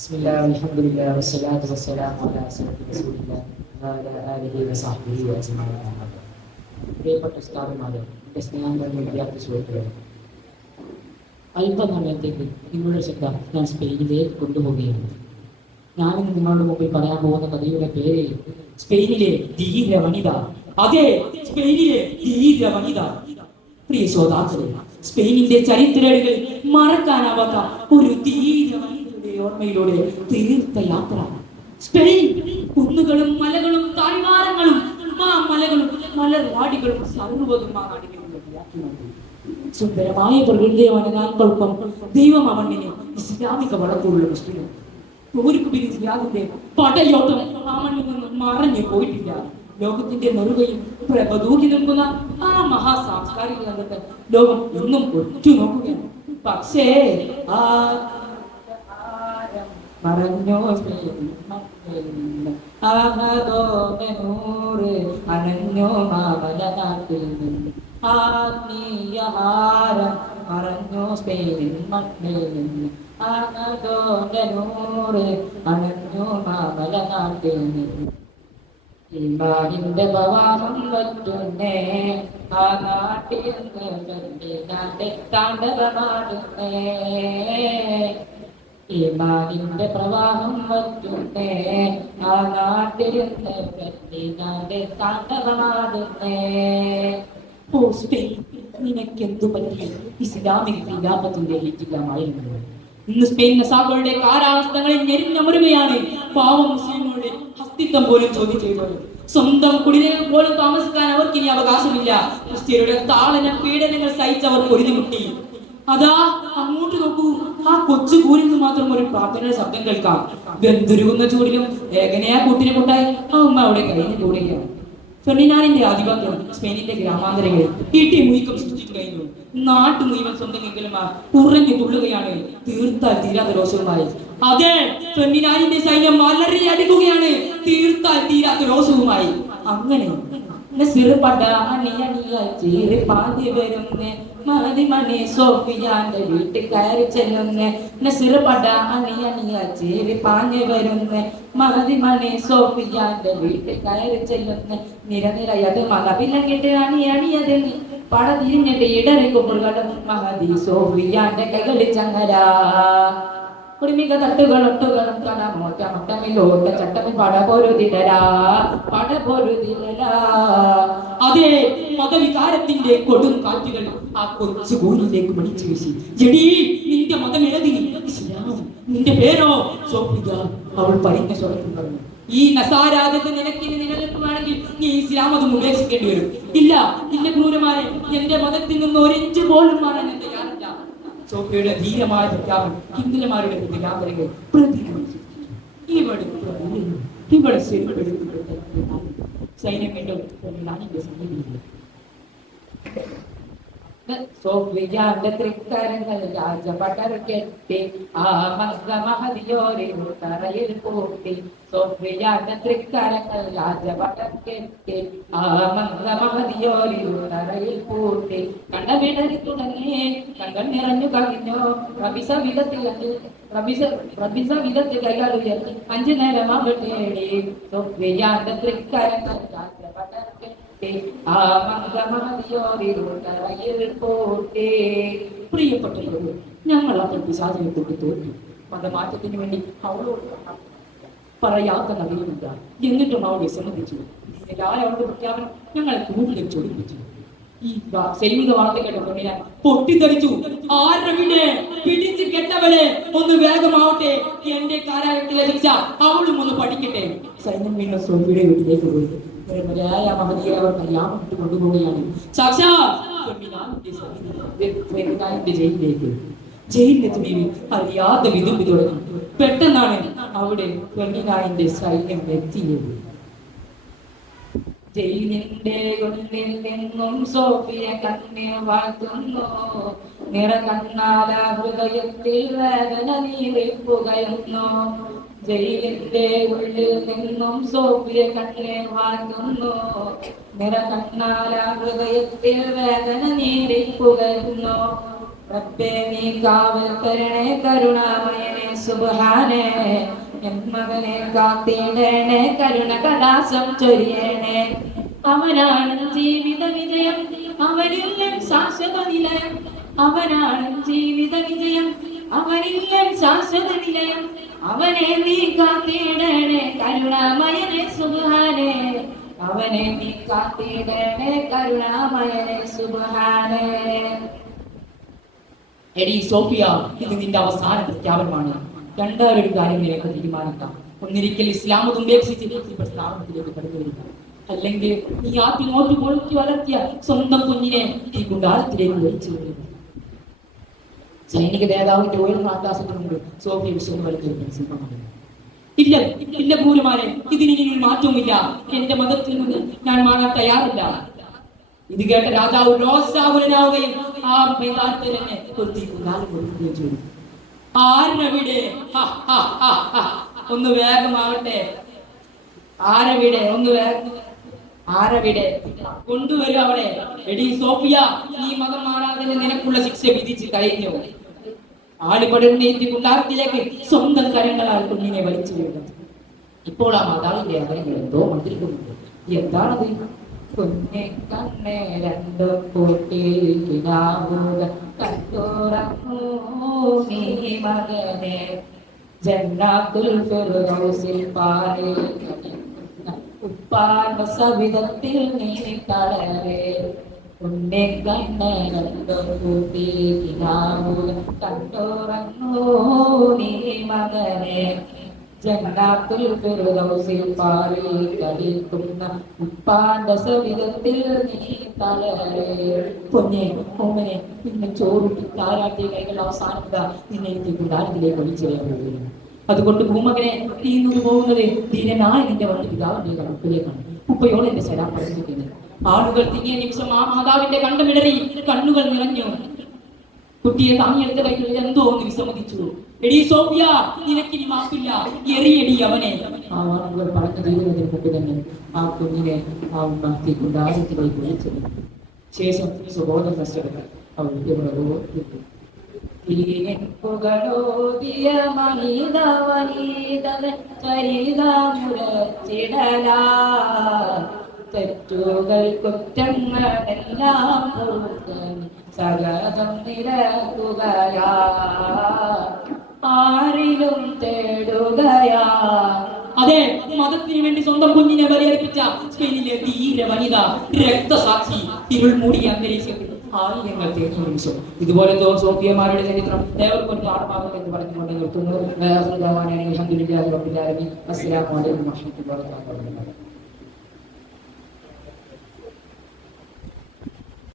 ബിസ്മില്ലാഹി അൽഹംദുലില്ലാഹി വസ്സലാത്തു വസ്സലാമു അലാ അസ്റഫി റസൂലില്ലാഹി വഅലാ ആലിഹി വസഹ്ബിഹി അജ്മഈൻ. പ്രിയപ്പെട്ട ഉസ്താദുമാരെ, എൻ്റെ സ്നേഹം നിറഞ്ഞ വിദ്യാർത്ഥി സുഹൃത്തുക്കളെ, അല്പസമയത്തേക്ക് നിങ്ങളുടെ ശ്രദ്ധ ഞാൻ സ്പെയിനിലേക്ക് കൊണ്ടുപോവുകയാണ്. ഞാനിന്ന് നിങ്ങളുടെ മുമ്പിൽ പറയാൻ പോകുന്ന കഥയുടെ പേര് സ്പെയിനിലെ ധീര വനിത. അതെ, സ്പെയിനിലെ ധീര വനിത. പ്രിയ ശ്രോതാക്കളെ, സ്പെയിനിന്റെ ചരിത്രങ്ങളിൽ മറക്കാനാവാത്ത ഒരു ധീര വനിതയുടെ ഓർമ്മയിലൂടെ തീർത്ഥയാത്ര. സ്പെയിൻ കുന്നുകളും മലകളും താഴ്വാരങ്ങളും മലകളും മലർവാടികളും സർവ്വതും ആ നാടിനുണ്ട്. സുന്ദരമായ പ്രകൃതിയെ വനങ്ങൾക്കൊപ്പം ദൈവം അവണ്ണിന് ഇസ്ലാമിക വളർത്തുള്ള മുസ്ലിം ിന്റെ പടയോട്ടം ആ മണ്ണിൽ നിന്ന് മറഞ്ഞു പോയിട്ടില്ല. ലോകത്തിന്റെ നെറുകയും പ്രഭതൂക്കി നിൽക്കുന്ന ആ മഹാസാംസ്കാരിക രംഗത്ത് ലോകം ഇന്നും ഒറ്റു നോക്കുകയാണ്. പക്ഷേ ആ മറഞ്ഞോ അനഞ്ഞോ മാമലനാട്ടിൽ നിന്ന് ആത്മീയഹാരം മറഞ്ഞോ സ്പെയിനിൻ മണ്ണിൽ നിന്ന് അനഞ്ഞോ മാമലനാട്ടിൽ നിന്ന് ഈമാനിന്റെ പ്രവാഹം വറ്റുന്നേ ആ നാട്ടിൽ നിന്ന് താണ്ഡവമാടുന്നേ. ഈമാനിന്റെ പ്രവാഹം വറ്റുന്നേ ആ നാട്ടിൽ നിന്ന് താണ്ഡവമാടുന്നേ. ഓ സ്പെയിൻ, നിനക്കെന്തു പറ്റി? ഇസ്ലാമിക ഖിലാഫത്തിന്റെ ഹിറ്റില്ലമായിരുന്നു. ഇന്ന് സ്പെയിൻ നസാബുകളുടെ കാരാവസ്ഥകളിൽ ഞെരിഞ്ഞമരുകയാണ്. പാവം മുസ്ലിങ്ങളുടെ അസ്തിത്വം പോലും ചോദ്യം ചെയ്തത്. സ്വന്തം കുടിലുകൾ പോലും താമസിക്കാൻ അവർക്ക് ഇനി അവകാശമില്ല. ക്രിസ്ത്യരുടെ താളന പീഡനങ്ങൾ സഹിച്ചവർ പൊരുതിമുട്ടി. അതാ അങ്ങോട്ട് നോക്കൂ, ആ കൊച്ചു കൂരിൽ നിന്ന് മാത്രം ഒരു പ്രാർത്ഥനയുടെ ശബ്ദം കേൾക്കാം. വെന്തുരുകുന്ന ചൂടിലും ഏകനയാ കൂട്ടിനെ കൊണ്ടായി ആ ഉമ്മ അവിടെ കഴിഞ്ഞു കൂടുകയാണ്. ഫെർഡിനാൻഡിന്റെ ആധിപത്യം സ്പെയിനിന്റെ ഗ്രാമാന്തരങ്ങളിൽ മുഴുക്കം സൃഷ്ടിച്ചു കഴിഞ്ഞു. നാട്ടു മുഴുവൻ സ്വന്തം എങ്കിലുമാർ കുറഞ്ഞു തുള്ളുകയാണ്, തീർത്താൽ തീരാത്ത രോഷവുമായി. അതെ, ഫെർഡിനാൻഡിന്റെ സൈന്യം വളരെ അടുക്കുകയാണ്, തീർത്താൽ തീരാത്ത രോഷവുമായി. അങ്ങനെ മണി സോഫിയാന്റെ വീട്ടിൽ കയറി ചെല്ലുന്നേ. പാഞ്ഞു വരുന്നേ മണി സോഫിയാന്റെ വീട്ടിൽ കയറി ചെല്ലുന്നേ. നിരനിരയത് മകപില്ലങ്ങിട്ട് അണിയണിയത് പട തിരിഞ്ഞിട്ട് ഇടറിക്കുമ്പോഴും മഹദി സോഫിയാന്റെ കൈകളിൽ ചങ്ങരാ കുടിമിക തട്ടുകളൊട്ടുകളും കടമോട്ടമില്ലോട്ട ചട്ടമിൽ പടപൊരുതിടരാ. അതേ, മതവികാരത്തിന്റെ കൊടും കാറ്റുകൾ ആ കൊച്ചു കൂരിലേക്ക് മടിച്ചു വീശി. എടീ, നിന്റെ മതം ഏതി? ഇസ്ലാം. നിന്റെ പേരോ? സോഫിയ. അവൾ പരിഞ്ഞ സ്വരത്തിൽ പറഞ്ഞു. ഈ നസാരാജ്യത്ത് നിനക്കിനി നിലനിൽക്കുകയാണെങ്കിൽ നീ ഇസ്ലാം അതും ഉപേക്ഷിക്കേണ്ടി വരും. ഇല്ല, നിന്റെ ക്രൂരമായ എന്റെ മതത്തിൽ നിന്ന് ഒരിഞ്ച് പോലും മാറാൻ ഞാൻ തയ്യാറില്ല. സോഫിയയുടെ ധീരമായ പ്രഖ്യാപനം ഹിന്ദുലമാരുടെ യാത്രകൾ സൈന്യം സോഫിയാന്റെ തൃക്കരങ്ങൾ രാജപടർ കെട്ടി ആ മഹദിയോരിൽ തറയിൽ പൂട്ടി. സോഫിയാന്റെ തൃക്കരങ്ങൾ രാജപടർ കെട്ടി ആ മഹദിയോരിൽ തറയിൽ പൂട്ടി. കണ്ടവിടറി തുടങ്ങി, കങ്ങൾ നിറഞ്ഞു കവിഞ്ഞു. വിധത്തിൽ കൈകൾ ഉയർത്തി 5 നേരം അവർ തേടി. സോഫിയാന്റെ തൃക്കരങ്ങൾ രാജപടർ കെട്ടി പ്രിയപ്പെട്ടവരോട് ഞങ്ങൾ അവൾ പിശാചിനെ കൊണ്ട് തോറ്റു. മതമാറ്റത്തിന് വേണ്ടി അവളോട് പറയാത്ത നദിയുമില്ല. എന്നിട്ടും അവൾ വിസമ്മതിച്ചു. അവളുടെ പ്രഖ്യാപനം ഞങ്ങളെ കൂടുതൽ ചൊടിപ്പിച്ചു. ഈ സൈനിക വാർത്ത കേട്ടപ്പോൾ ഞാൻ പൊട്ടിത്തെറിച്ചു. ആരുടെ പിടിച്ച് കെട്ടവളെ ഒന്ന് വേഗമാവട്ടെ, എന്റെ കാരാഗ്രഹത്തിലെ ശിക്ഷ അവളും ഒന്ന് പഠിക്കട്ടെ. സൈന്യം വീണ്ടും സോഫിയുടെ വീട്ടിലേക്ക് പോയി. മഹദിയെ അവർ കല്യാണം കൊണ്ടുപോവുകയാണ്. ജയിലിലെത്തി ബീവി അറിയാതെ വിതുമ്പി തുടങ്ങി. പെട്ടെന്നാണ് അവിടെ ഫെർഡിനാൻഡിന്റെ സൈന്യം എത്തിയത്. ജയിലിന്റെ ഉള്ളിൽ നിന്നും സോഫിയ കണ്ണീർ വാഴ്ത്തുന്നു. നിറകണ്ണാല ഹൃദയത്തിൽ വേദന നീറിപ്പുകയുന്നു. ജയിലിന്റെ ഉള്ളിൽ നിന്നും സോഫിയ കണ്ണീർ വാഴ്ത്തുന്നു. നിറകണ്ണാല ഹൃദയത്തിൽ വേദന നീറിപ്പുകയുന്നു. റബ്ബേ നീ കാവൽ തരണേ കരുണാമയനേ സുബ്ഹാനേ എൻ മകനെ കാത്തിടണേ കരുണ കടാസം ചൊരിയണേ അവനാണ് ജീവിത വിജയം അവനില്ല ശാശ്വത നിലയം അവനാണ് ജീവിത വിജയം അവനില്ല ശാശ്വത നിലയം അവനെ നീ കാത്തിടണേ കരുണാമയനേ സുബ്ഹാനേ അവനെ നീ കാത്തിടണേ കരുണാമയനേ സുബ്ഹാനേ. എടി സോഫിയ, ഇത് നിന്റെ അവസാന പ്രഖ്യാപനമാണ്. രണ്ടാരൊരു കാര്യം നിനക്ക് തീരുമാനിക്കാം. ഒന്നിരിക്കൽ ഇസ്ലാം ഉപേക്ഷിച്ച് ഇപ്പോൾ സ്ഥാപനത്തിലേക്ക് കടന്നു വരിക, അല്ലെങ്കിൽ നീ ആദ്യമോട്ട് മുഴുക്കി വളർത്തിയ സ്വന്തം കുഞ്ഞിനെ ഈ ഗുണ്ടാരത്തിലേക്ക് വലിച്ചു വരിക. സൈനിക നേതാവിന്റെ ഉയർന്ന ആകാശത്തിന് മുമ്പ് സോഫിയ വിഷയം വലിച്ചു സിംഹമാണ്. ഇല്ല ഇല്ല പൂരമാരെ, ഇതിന് ഇനി മാറ്റവുമില്ല. എന്റെ മതത്തിൽ നിന്ന് ഞാൻ മാറാൻ തയ്യാറില്ല. ഇത് കേട്ട രാജാവ് രോഷാകുലനാവുകയും ആ മൈതാനത്തിൽ തന്നെ കൊടുക്കുകയും ചെയ്തു. ആരവിടെ? ഒന്ന് വേഗമാവട്ടെ. ആരവിടെ? ഒന്ന് വേഗം. ആരവിടെ? കൊണ്ടുവരും അവളെ. എടി സോഫിയ, ഈ മതം മാറാതെ നിനക്കുള്ള ശിക്ഷ വിധിച്ച് കഴിഞ്ഞു. ആടുപടർന്നേറ്റി കുണ്ടാരത്തിലേക്ക് സ്വന്തം കരങ്ങളാൽ കുഞ്ഞിനെ വലിച്ചു വീഴുന്നു. ഇപ്പോൾ ആ മാതാവിന്റെ അവരങ്ങൾ എന്തോ മന്ത്രിക്കുന്നുണ്ട്. എന്താണത്? കുഞ്ഞെ കണ്ണെ രണ്ടു കൂട്ടിയിലാവുക കണ്ടോറങ്ങൂ നീ മകനെ ജന്നാത്തുൽ ഫിർദൗസിൽ പാലിൽ ഉപ്പാൻ സവിധത്തിൽ നീ കളരെ കുഞ്ഞെ കണ്ണെ രണ്ടു കൂട്ടിയിലാവുക കണ്ടോറങ്ങൂ നീ മകനെ ജന്നാത്തുൽ ഫിർദൗസിൽ പാലിൽ കളിക്കുന്ന ഉപ്പാന്റെ സവിധത്തിൽ നീ തളരെ. പൊന്നെ ഓമനെ, നിന്നെ ചോറുട്ടി താരാട്ടിയ കൈകൾ അവസാനത നിന്നെ ഗുണ്ടാരത്തിലേക്ക് വലിച്ചെറിയാൻ പോകുന്നു. അതുകൊണ്ട് ഭൂമകനെ തീർന്നു പോകുന്നത് ദീനനായ നിന്റെ വണ്ടി പിതാവിന്റെ കടുപ്പിലേക്കാണ്. ഉപ്പയോട് എന്റെ ശരാ പഠിപ്പിക്കുന്നത്. ആളുകൾ തിങ്ങിയ നിമിഷം ആ മാതാവിന്റെ കണ്ടമിടറി കണ്ണുകൾ നിറഞ്ഞു. കുട്ടിയെ താങ്ങിയെടുത്ത കൈകളിൽ എന്തോ ഒന്ന് വിസമ്മതിച്ചു. എടി സോഫിയ, നിനക്കിനി മാപ്പില്ല, എറിയടി അവനെ. ആ ആളുകൾ പറഞ്ഞു തീരുന്നതിന് മുമ്പ് തന്നെ ആ കുഞ്ഞിനെ ആ ഉമ്മത്തി ഗുണ്ടാരത്തിലേക്ക് വിളിച്ചത്. ശേഷം സുബോധം നഷ്ടപ്പെട്ടു. അവൾ തെറ്റുകൾ കുറ്റങ്ങളെല്ലാം സകലം നിരക്കുകയാ ആരിലും തേടുകയാ. അതെ, മതത്തിന് വേണ്ടി സ്വന്തം കുഞ്ഞിനെ ബലിയർപ്പിച്ച സ്പെയിനിലെ ധീര വനിത, രക്തസാക്ഷി, ഇരുൾ മൂടിയ അന്തരീക്ഷത്തിൽ ആയിരങ്ങൾ തേർന്നു നിമിഷം. ഇതുപോലെ സോഫിയമാരുടെ ചരിത്രം ഏവർക്കും ഒരു പാഠമാകും എന്ന് പറഞ്ഞുകൊണ്ട് നിർത്തുന്നു. അസ്സലാമു അലൈക്കും വറഹ്മത്തുള്ളാഹി വബറകാതുഹു.